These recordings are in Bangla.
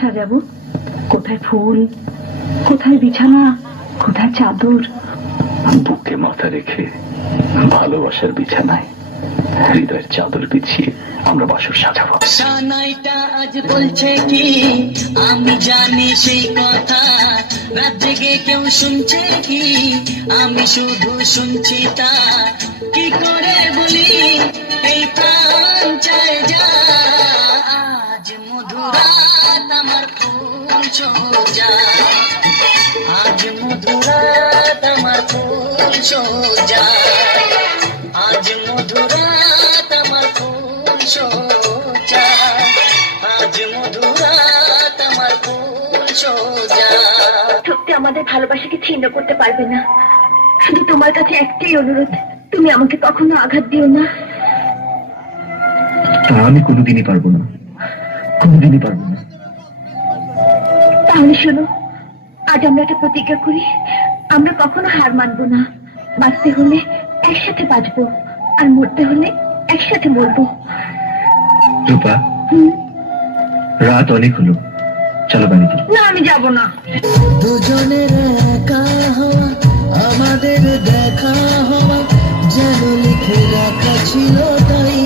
সাজাবো কোথায় ফুল কোথায় বিছানা কোথায় চাদর বুকে মাথা রেখে ভালোবাসার বিছানায় হৃদয়ের চাদর বিছিয়ে আমরা বাসর সাজাবো। সানাইটা আজ বলছে কি আমি জানি সেই কথা, রাত জেগে কেউ শুনছে কি আমি শুধু শুনছি তা, কি করে বলি এই প্রাণ চায় যা, আজ মধুরাত আমার ফুল সোজা, আজ মধুরাত আমার ফুল সোজা, আজ মধুরাত আমার ফুল সোজা, আজ মধুরাত আমার ফুল সোজা। সত্যি আমাদের ভালোবাসাকে ছিন্ন করতে পারবে না, শুধু তোমার কাছে একটাই অনুরোধ, তুমি আমাকে কখনো আঘাত দিও না। তা আমি কোনোদিনই পারবো না, কোনোদিনই পারবো না। তাহলে শোনো, আজ আমরা একটা প্রতিজ্ঞা করি, আমরা কখনো হার মানবো না, বাঁচতে হলে একসাথে বাঁচবো আর মরতে হলে একসাথে মরবো। রূপা, রাত অনেক হলো, চলো বাড়িতে। না, আমি যাব না। দুজনের একা হওয়া আমাদের দেখা হওয়া যেন লিখে রাখা ছিল তাই,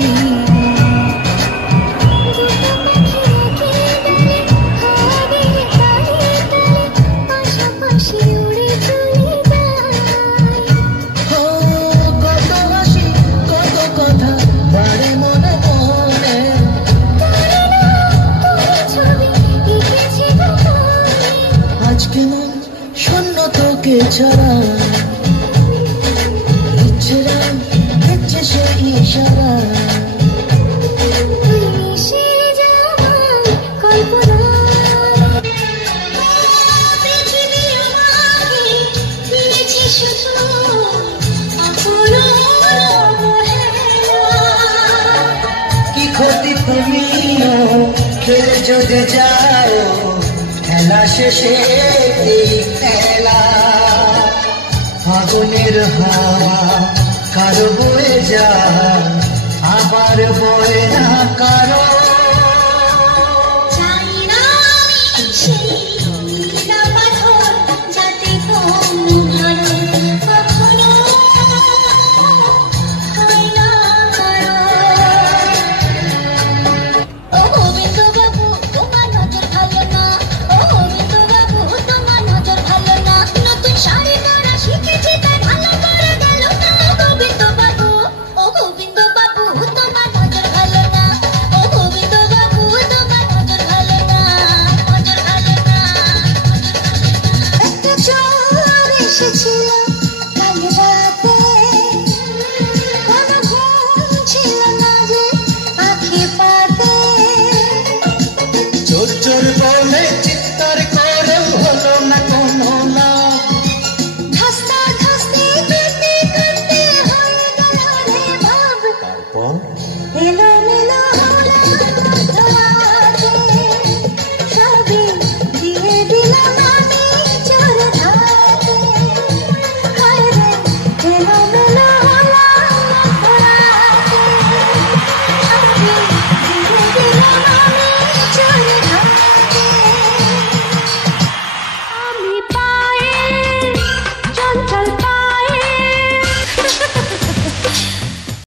ছাড়া ইচ্ছেরা ইচ্ছে সে ইশারা, কি ক্ষতি তুমিও খেলে যদি যাও, খেলা শেষে খেলা ফাগুনের হাওয়া কারো বয়ে যায়, আবার বয়ে না কারো